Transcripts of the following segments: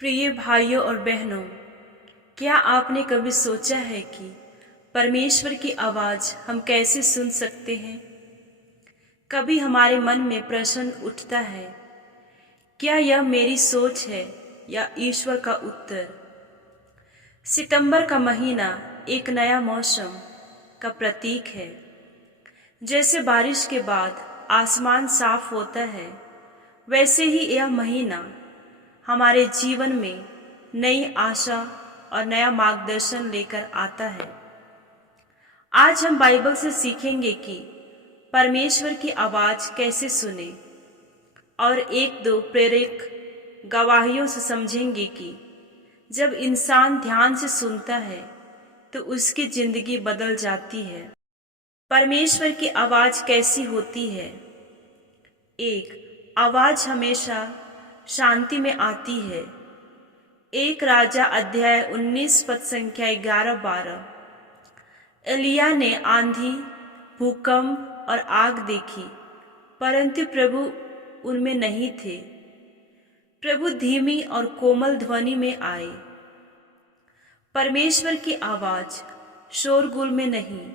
प्रिय भाइयों और बहनों, क्या आपने कभी सोचा है कि परमेश्वर की आवाज़ हम कैसे सुन सकते हैं? कभी हमारे मन में प्रश्न उठता है, क्या यह मेरी सोच है या ईश्वर का उत्तर? सितंबर का महीना एक नया मौसम का प्रतीक है। जैसे बारिश के बाद आसमान साफ होता है, वैसे ही यह महीना हमारे जीवन में नई आशा और नया मार्गदर्शन लेकर आता है। आज हम बाइबल से सीखेंगे कि परमेश्वर की आवाज़ कैसे सुने और एक दो प्रेरक गवाहियों से समझेंगे कि जब इंसान ध्यान से सुनता है तो उसकी जिंदगी बदल जाती है। परमेश्वर की आवाज़ कैसी होती है? एक, आवाज़ हमेशा शांति में आती है। एक राजा अध्याय 19 पद संख्या 11-12। एलिया ने आंधी, भूकंप और आग देखी, परंतु प्रभु उनमें नहीं थे। प्रभु धीमी और कोमल ध्वनि में आए। परमेश्वर की आवाज़ शोरगुल में नहीं,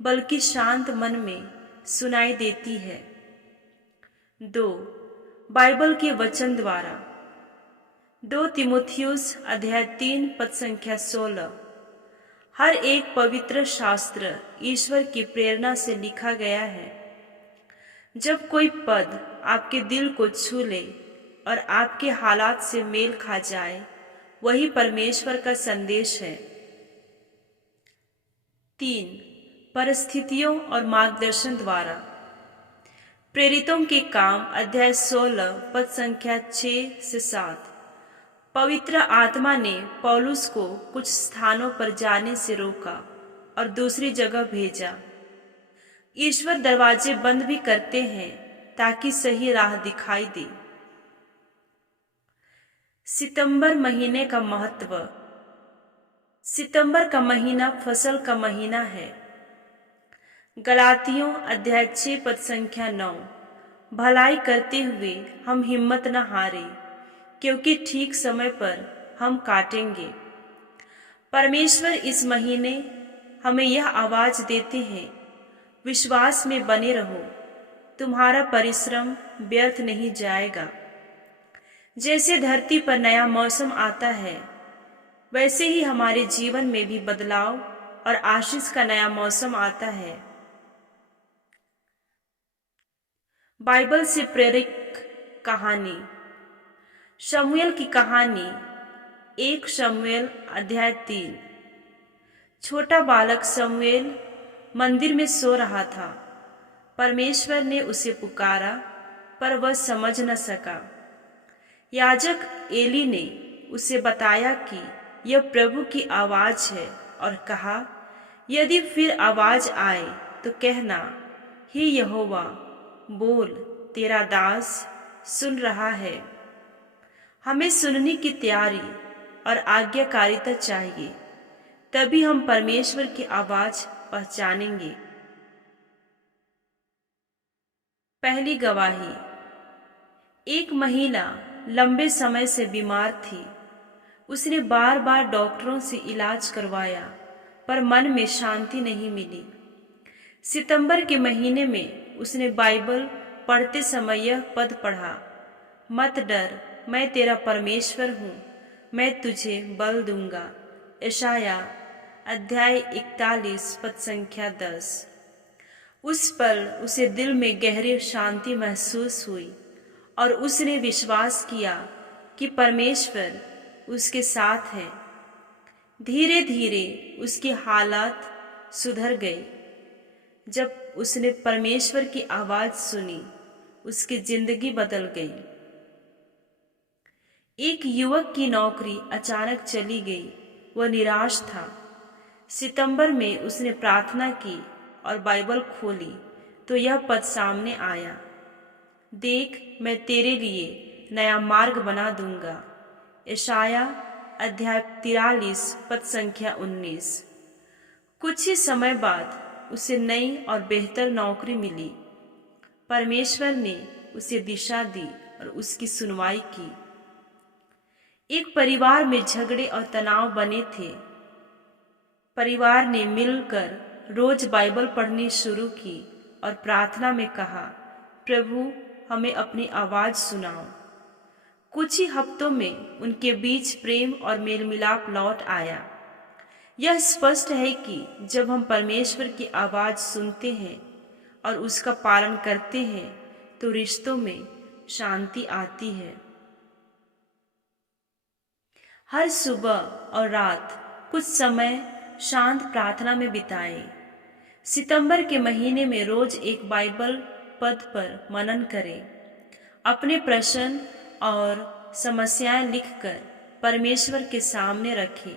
बल्कि शांत मन में सुनाई देती है। 2, बाइबल के वचन द्वारा। 2 तीमुथियुस अध्याय 3 पद संख्या 16। हर एक पवित्र शास्त्र ईश्वर की प्रेरणा से लिखा गया है। जब कोई पद आपके दिल को छू ले और आपके हालात से मेल खा जाए, वही परमेश्वर का संदेश है। 3, परिस्थितियों और मार्गदर्शन द्वारा। प्रेरितों के काम अध्याय 16 पद संख्या 6 से 7। पवित्र आत्मा ने पौलुस को कुछ स्थानों पर जाने से रोका और दूसरी जगह भेजा। ईश्वर दरवाजे बंद भी करते हैं ताकि सही राह दिखाई दे। सितंबर महीने का महत्व। सितंबर का महीना फसल का महीना है। गलातियों अध्याय 6 पद संख्या 9। भलाई करते हुए हम हिम्मत न हारे, क्योंकि ठीक समय पर हम काटेंगे। परमेश्वर इस महीने हमें यह आवाज़ देते हैं, विश्वास में बने रहो, तुम्हारा परिश्रम व्यर्थ नहीं जाएगा। जैसे धरती पर नया मौसम आता है, वैसे ही हमारे जीवन में भी बदलाव और आशीष का नया मौसम आता है। बाइबल से प्रेरक कहानी। शमूएल की कहानी 1 शमूएल अध्याय 3। छोटा बालक शमूएल मंदिर में सो रहा था। परमेश्वर ने उसे पुकारा, पर वह समझ न सका। याजक एली ने उसे बताया कि यह प्रभु की आवाज़ है और कहा, यदि फिर आवाज़ आए तो कहना, हे यहोवा, बोल, तेरा दास सुन रहा है। हमें सुनने की तैयारी और आज्ञाकारिता चाहिए, तभी हम परमेश्वर की आवाज़ पहचानेंगे। पहली गवाही। एक महिला लंबे समय से बीमार थी। उसने बार बार डॉक्टरों से इलाज करवाया, पर मन में शांति नहीं मिली। सितंबर के महीने में उसने बाइबल पढ़ते समय यह पद पढ़ा, मत डर, मैं तेरा परमेश्वर हूँ, मैं तुझे बल दूंगा। यशाया अध्याय 41 पद संख्या 10। उस पल उसे दिल में गहरी शांति महसूस हुई और उसने विश्वास किया कि परमेश्वर उसके साथ है। धीरे धीरे उसकी हालात सुधर गई। जब उसने परमेश्वर की आवाज़ सुनी, उसकी जिंदगी बदल गई। एक युवक की नौकरी अचानक चली गई। वह निराश था। सितंबर में उसने प्रार्थना की और बाइबल खोली तो यह पद सामने आया, देख, मैं तेरे लिए नया मार्ग बना दूंगा। यशाया अध्याय 43 पद संख्या 19। कुछ ही समय बाद उसे नई और बेहतर नौकरी मिली। परमेश्वर ने उसे दिशा दी और उसकी सुनवाई की। एक परिवार में झगड़े और तनाव बने थे। परिवार ने मिलकर रोज बाइबल पढ़नी शुरू की और प्रार्थना में कहा, प्रभु हमें अपनी आवाज सुनाओ। कुछ ही हफ्तों में उनके बीच प्रेम और मेल मिलाप लौट आया। यह स्पष्ट है कि जब हम परमेश्वर की आवाज सुनते हैं और उसका पालन करते हैं तो रिश्तों में शांति आती है। हर सुबह और रात कुछ समय शांत प्रार्थना में बिताएं। सितंबर के महीने में रोज एक बाइबल पद पर मनन करें। अपने प्रश्न और समस्याएं लिखकर परमेश्वर के सामने रखें।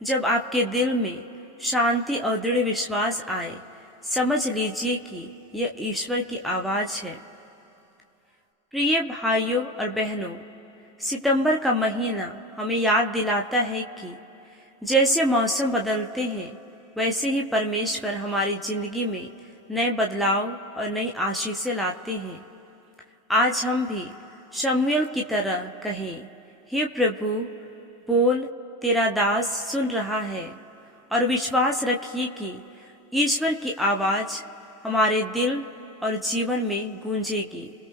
जब आपके दिल में शांति और दृढ़ विश्वास आए, समझ लीजिए कि यह ईश्वर की आवाज है। प्रिय भाइयों और बहनों, सितंबर का महीना हमें याद दिलाता है कि जैसे मौसम बदलते हैं वैसे ही परमेश्वर हमारी जिंदगी में नए बदलाव और नई आशीषें लाते हैं। आज हम भी शमूएल की तरह कहें, हे प्रभु बोल, तेरा दास सुन रहा है, और विश्वास रखिए कि ईश्वर की आवाज हमारे दिल और जीवन में गूंजेगी।